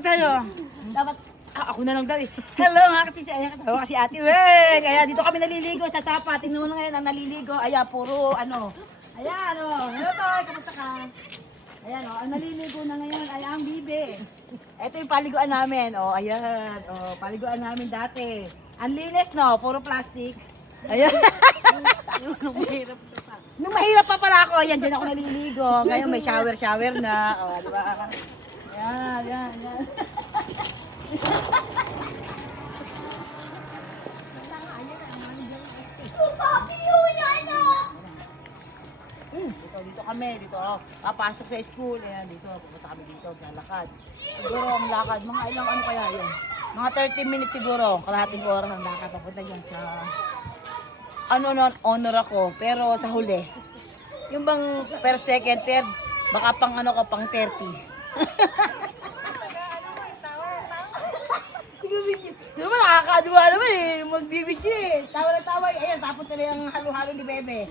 Sa'yo, dapat ako na lang daw eh. Hello mga kasi ayan kasama si Ate Weng. Kaya dito kami naliligo sa Sapa. Tingnan mo na ngayon ang naliligo. Ayan, puro ano. Ayan hello Toy, kamusta ka? Ayan ang naliligo na ngayon ay ang bibe. Ito yung paliguan namin. Ayan. Paliguan namin dati. Ang linis no, puro plastic. Ayan. Nung mahirap pa pala ako, ayan, dyan ako naliligo. Ngayon may shower na. Diba? Yan. Dito kami, papasok sa school, ayan, dito, pupunta kami dito, lalakad. Siguro ang lakad, mga ilang ano kaya yun? Mga 30 minutes siguro, kalahating oras ang lakad, papunta dyan sa, honor ako, pero sa huli. Yung bang per second, baka pang pang 30. Di naman nakakadwa naman magbibidyo Tawa na tawa ayan, tapos tuloy ang halo-halo ni Bebe.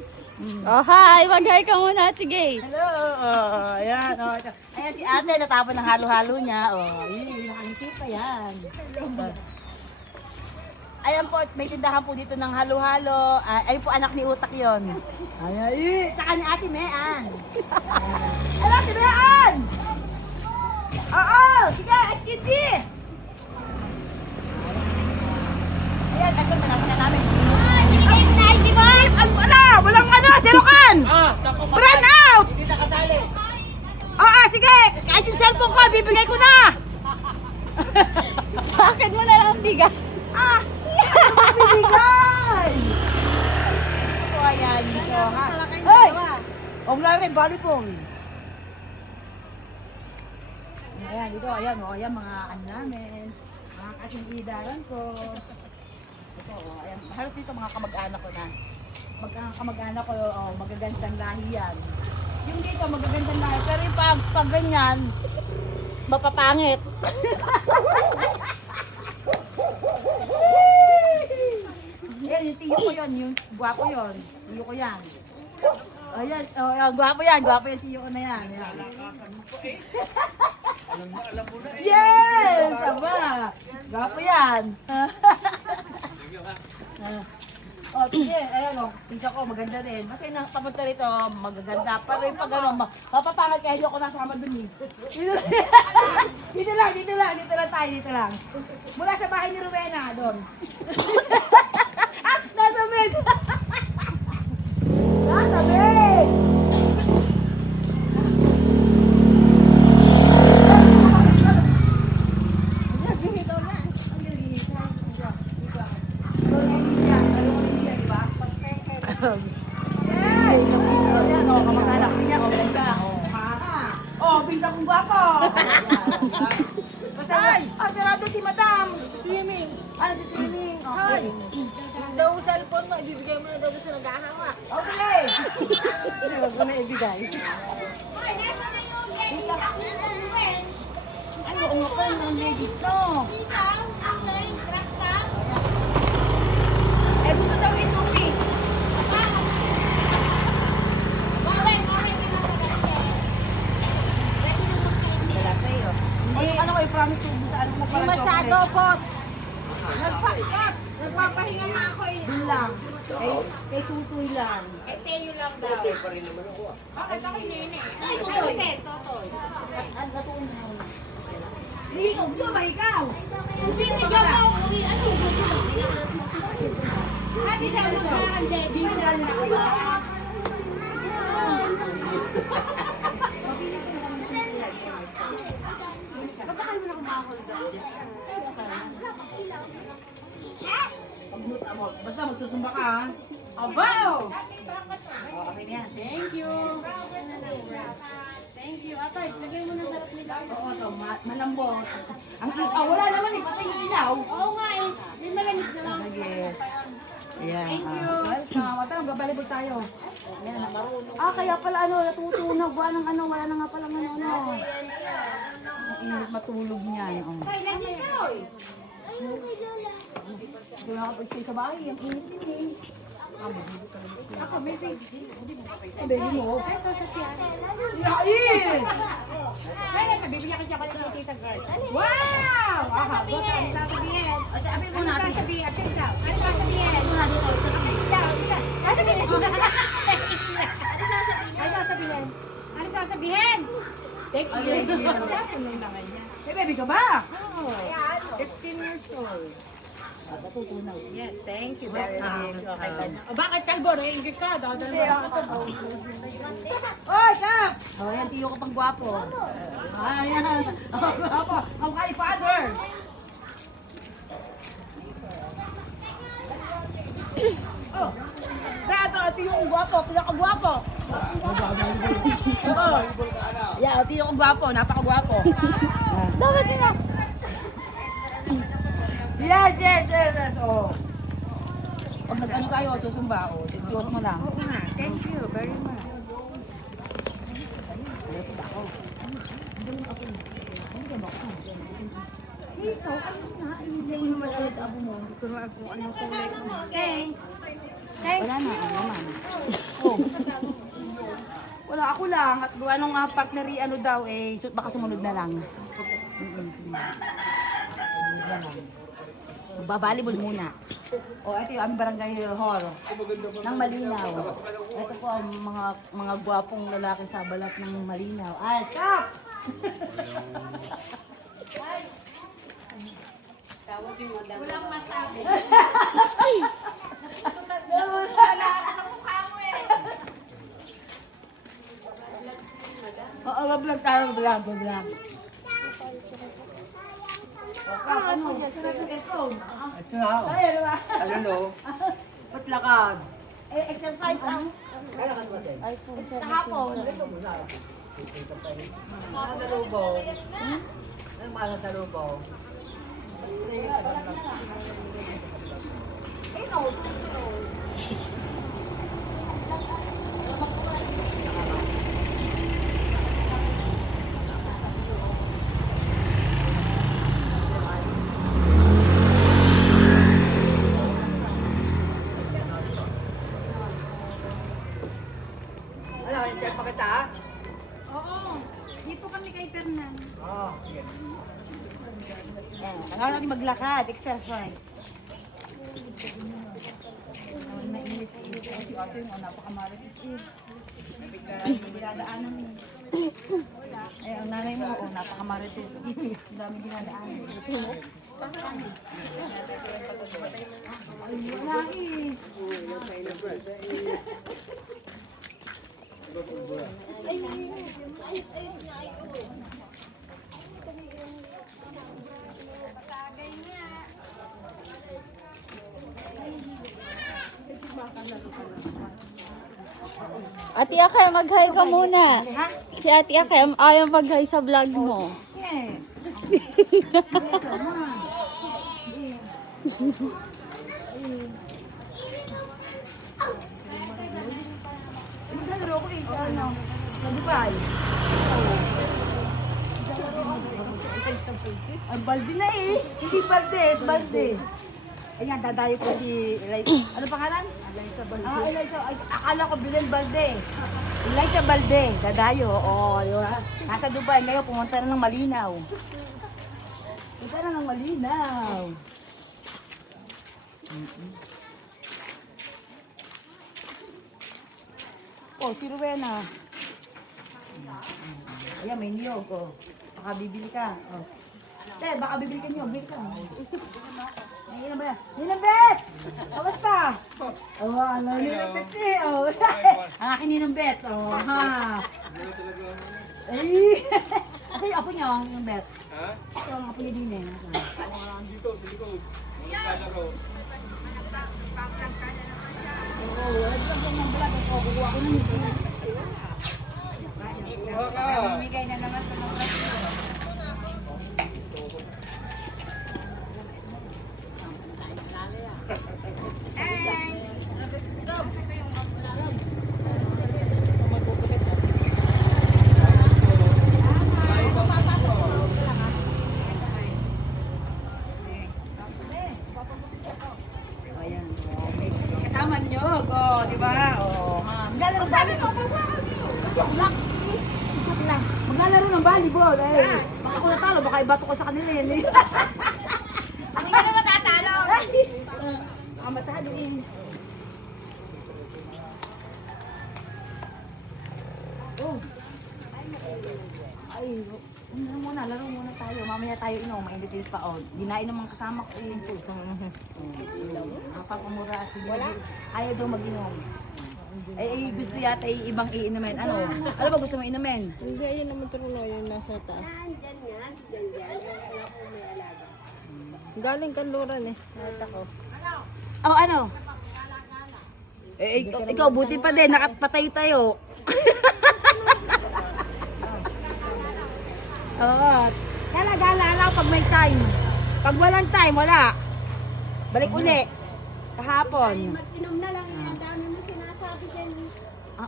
Oh, hi! Mag-hi ka muna, sige. Hello! Ayan, ayan si ate, natapon ng halo-halo niya. Yun, nakangiti pa yan. Ayan po, may tindahan po dito ng halo-halo. Ayun po, anak ni Utak yon. Ayan, tsaka ni Ate Mean. Ano, Ate Mean! Oo! Sige, SKD! Ayan, ito, sarap na namin. Binigay na, di ba? Walang sirukan! Run out! Hindi nakasali. Sige, kahit yung cellphone ko, bibigay ko na! Sa akin mo na lang bigay. Bibigay! Ito, ayan, dito, ha? Hoy! Wala rin, volleyball. Ayan, dito, ayan, mga ano namin. Mga kasing idaran ko. Ito, ayan, halos dito mga kamag-anak ko na. Kamag-anak ko, magagandang lahi yan. Yung dito, magagandang lahi. Pero yung pag ganyan, mapapangit. Ayan, yung tiyo ko yun, yung gwapo yun. Tiyo ko yan. Ayan, gwapo yung tiyo ko na yan. Alam mo na eh. Yes! Aba! Gwapo yan. Sige, ayan pisa ko, maganda rin. Kasi papunta rito, magaganda. Pero yung pag mapapangat kaya hindi ako nasama dun eh. Dito lang tayo. Mula sa bahay ni Rowena, doon. Nasa bed! Nasa bed! Kamag-anak niya, maganda. Bisa kong gwapo. Sarado si Madam. Swimming. Si swimming? Okay. Daw cellphone mo, ibibigay mo na daw sa nag-ahawak. Okay. Huwag mo na ibigay. Ay, oo nga pa, ng ladies, no? Gusto daw ito, please. Dala sa'yo. Ano ko, i-promise ko sa ano mo pala chocolate. Masyado, pot. Nagpapahinga na ako eh. Doon lang. Kay Tutoy lang. Teyo lang daw. Totoy pa rin naman ako. Bakit ako nene? Ay, Totoy. Natuon na. Hindi ko, gusto ba ikaw? Hindi mo dyan mo. Ano gusto mo? Sabi sa mga hindi na ako. Basta magsusumba ka ha. Abaw! Okay na yan. Thank you. Thank you. Atoy, lagay mo ng sarap nila. Oo, malambot. Wala naman patay yung ilaw. Oo nga eh. May malamig na lang. Yes. Ayan. Thank you. Welcome. Magbabalibol tayo. Ayan, marunong. Kaya pala natutunog. Wala na nga pala Init matulog niyan. Ay, lagi sa'yo. Wala ka pa sa bahay. Ang init din eh. Ako, may baby. Ang baby mo. Ito sa tiyan. Yain! Kaya, pabibigyan ko chocolate sa Tita Girl. Wow! Aha, bota, ano sasabihin? Ate, apin mo Ano natin. sasabihin? Apin daw. Ano sasabihin? Muna dito. Apin daw, isa. Ano sasabihin? Ano sasabihin? Ano sasabihin? Thank you. Dati mo yung mga niya. May baby ka ba? Oh, 15 years old. Natutunaw. Yes, thank you very much. Okay, Ah. bakit kalbo? Naingit ka? Dadal mo ako. Oy, Kap! Oh, yan, tiyo ko pang gwapo. Ayan. Oh, gwapo. Ang kay father. Oh. Kaya ito, tiyo kong gwapo. Pinakagwapo. Oo. Yeah, tiyo kong gwapo. Napakagwapo. Dapat din ako. Yes, yes, yes, yes. Oh. Pag nag-ano tayo, susumba. Oh, suot mo lang. Oo nga, thank you very much. Ikaw, ano na? Hindi mo naman alam sa abo mo. Hindi ko naman kung anong kulay ko. Thanks. Thank Wala na, you. ano naman. Oh. Wala, ako lang. At gawa nung partner ano daw, eh, baka sumunod na lang. Sumunod na lang. Babalibol muna. O, ito yung aming barangay hall. Ng Malinaw. Ito po ang mga gwapong lalaki sa balat ng Malinaw. Ay, stop! Walang masabi. Oo, vlog tayo, vlog. Ano? Sarap ng aircon. Ito na ako. Ay, ano ba? Ano? Ba't lakad? Eh, exercise ang... Kaya ka naman din. Kahapon. Mga talubaw. Ano mga talubaw? Eh, no. Ano, hindi pa kita? Oo. Dito kami kay Fernan. Oo, sige. Kailangan natin maglakad, exercise. Si ate mo, napakamalit. Dinadaanan mo. Eh, ang nanay mo, napakamalit. Ang dami dinadaanan. Ay, wala eh. Ate Akay, mag-hi ka muna. Si Ate Akay, ayaw mag-hi sa vlog mo. Yeah. Naglalaro ko eh, sa ano, sa Dubai. Ang balde na eh. Hindi balde, balde. Ayan, dadayo ko si Eliza. Ano pangalan? Eliza Balde. Ah, Eliza. Ay, akala ko Bilen Balde. Eliza Balde, dadayo. Oo, di ba? Nasa Dubai ngayon, pumunta na ng Malinaw. Punta na ng Malinaw. Oh, si Rowena. Ayan, may niyog. Oh. Baka bibili ka. Oh. Te, baka bibili ka niyog. Bili ka. Ay, ilan ba yan? Ninambet! Kamusta? Oh, ano, Ninambet eh. Oh. Ang aking Ninambet. Oh, ha. Ay. Asa yung apo niyo, Ninambet? Ha? Ito ang apo niyo din eh. Dito, sa likod. Lalaro. Oo, wala lang po ng vlog. Oh, kukuha ko na nito. Kuha ka. Mamimigay na naman sa mga vlog. Ayan. Kasama nyo. Sabi mo, joke lang. Joke lang. Maglalaro ng volleyball. Eh. Baka ako natalo, baka ibato ko sa kanila yan. Eh. Hindi ka na matatalo. Baka matalo eh. Oh. Ay, laro muna tayo. Mamaya tayo inom, mainit-init pa. Oh, dinain naman kasama ko eh. Napapamura. Ayaw daw mag-inom. Eh, gusto yata ibang iinumin. Ano ba gusto mo inumin? Hindi, ayun naman tuloy yung nasa taas. Galing kanluran eh. Nakita ko. Oh, ano? Eh, ikaw, buti pa din. Nakapatay tayo. Oo. Gala-gala lang pag may time. Pag walang time, wala. Balik uli. Kahapon. Mag-inom na lang. Ang dami mo sinasabi dyan.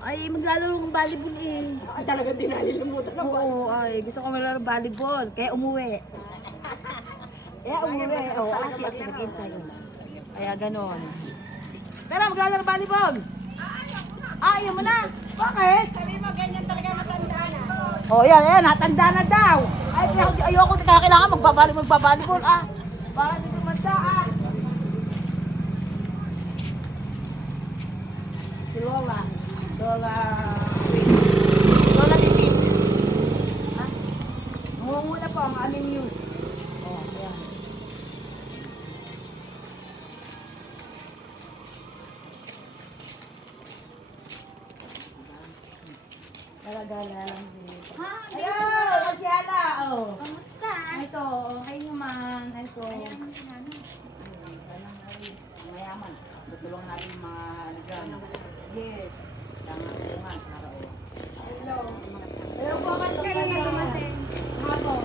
Ay, maglalaro ng volleyball eh. Talaga dinalilimutan ng Oo, ay, gusto ko maglaro ng volleyball. Kaya umuwi. Oo, kasi ako nag-game tayo. Kaya ganon. Tara, maglalaro ng volleyball. Ayaw mo na. Bakit? Sabi mo, ganyan talaga matanda na. Oh, yan, natanda na daw. Ay, ayoko, kaya kailangan magbabalibol, ah. Para hindi tumanda, ah. Si Lola. Lola Tipit. Ha? Munguna po ang aming news. Oh, ayan. Dala-dala lang din. Ayun! Si Ala! Oh. Kamusta? Ito, okay naman. Ito. Mayaman. Tutulong natin yung mga ligan. Yes. Tama tulungan. Hello. Hello po, Mati. Hapon.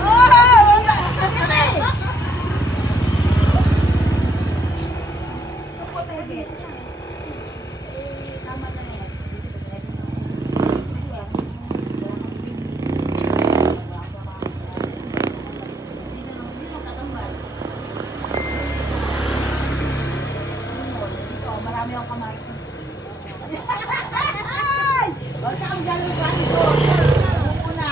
Oh! Kasi! Support na higit. Tama na yan. Marami akong kamaritis. Huwag ka kang gano'n gano'n ko. Una.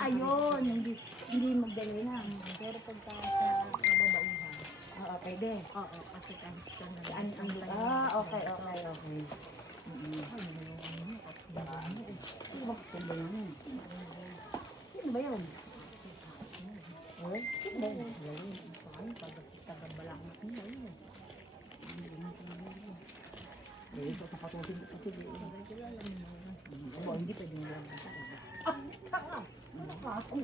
Ayun. Hindi magdali na. Pero pagka sa kababaihan. Oo, pwede. Oo, kasi kahit okay. Sino ba yan?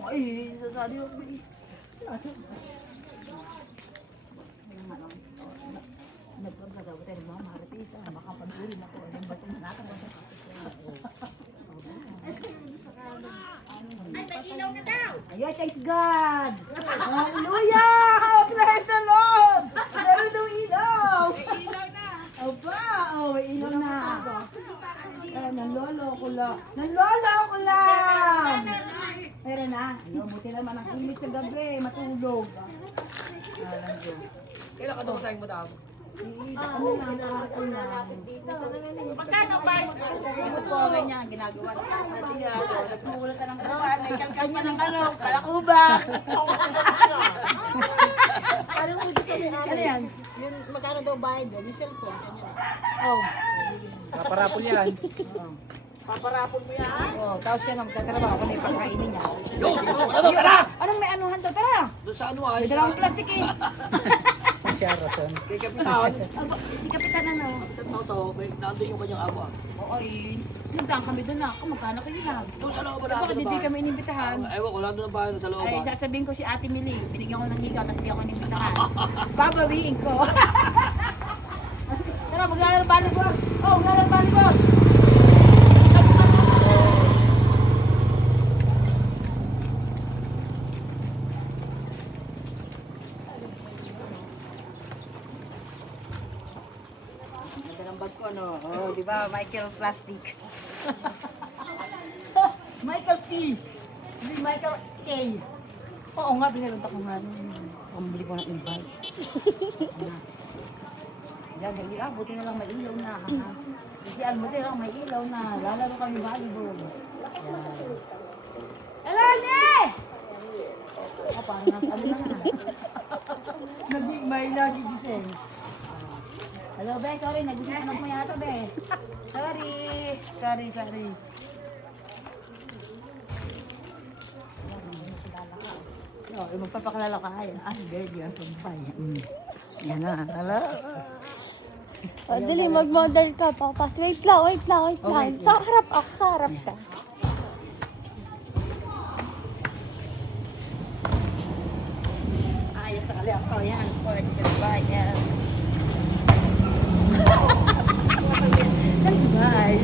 Ay, sasabi ko. Nagpagkagawa tayo ng mga maritis. Makapag-urin ako. Yung bato manatang. Ay, may ilaw na daw. Ayun, thanks God! Hallelujah! Praise the Lord! Meron daw ilaw! May ilaw na. Aba, may ilaw na. Nanlolo ko lang. Meron na. Ayun, buti naman ang init sa gabi. Matulog. Alam ko. Kailan ka daw tayong madami? Ano lang, nakakailang. Magkano ba? Ito po, ganyan, ginagawa. Nagpumulat ng kawan, may kalkal pa ng kalakubak. Parang mo gusto mo. Ano yan? Yung magkano daw bayad doon? Yung cellphone. Ganyan. Oh. Paparapol yan. Paparapon mo yan. Oh, tapos siya magtatrabaho ako na ipakainin niya. Tara! Anong may anuhan to? Tara! Doon sa ano ay May dalawang plastic eh. kay Kapitan. Si Kapitan ano? Kapitan to, may nandun yung kanyang amo. Oo, nagdaan kami doon na. Kamagkano kayo lang. Doon sa loob Bakit hindi kami inimbitahan? Ewan ko, nandun ang bahay sa loob. Ay, sasabihin ko si Ate Mili, binigyan ko ng higaw, tapos hindi ako inimbitahan. Babawiin ko. Tara, maglalaro volleyball. Oh, maglalaro volleyball. ba? Michael Plastic. Michael P. Hindi, Michael K. Oo nga, binalunta ko nga. Pambili ko ng e-bike. Yan, dali lang. Buti na lang may ilaw na. Kasi buti na lang may ilaw na. Lalaro kami volleyball. Yan. Hello, Ne! Oh, parang ano na nga. May nagigising. Hello, Be. Sorry, nagising anak mo yata, Be. Sorry. No, magpapakalala ka. Girl, you're from fire. Yan na. Hello. O, dali, mag-model ka. Papas. Wait lang. Sa harap ako. Sa harap ka. Ayos sa kali ako. Yan. Pwede ka ba? Yes. Bye.